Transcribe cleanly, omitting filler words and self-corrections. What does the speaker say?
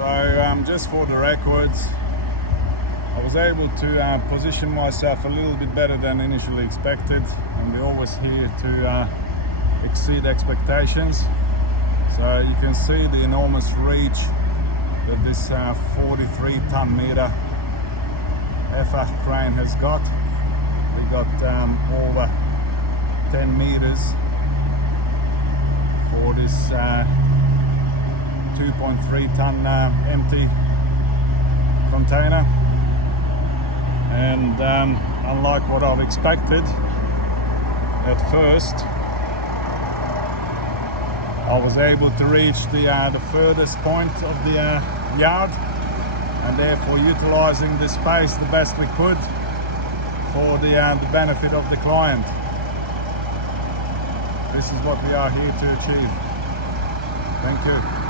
So just for the records, I was able to position myself a little bit better than initially expected, and we're always here to exceed expectations. So you can see the enormous reach that this 43 ton meter Effer crane has got. We got over 10 meters for this 2.3 ton empty container, and unlike what I've expected at first, I was able to reach the furthest point of the yard, and therefore utilizing the space the best we could for the benefit of the client. This is what we are here to achieve. Thank you.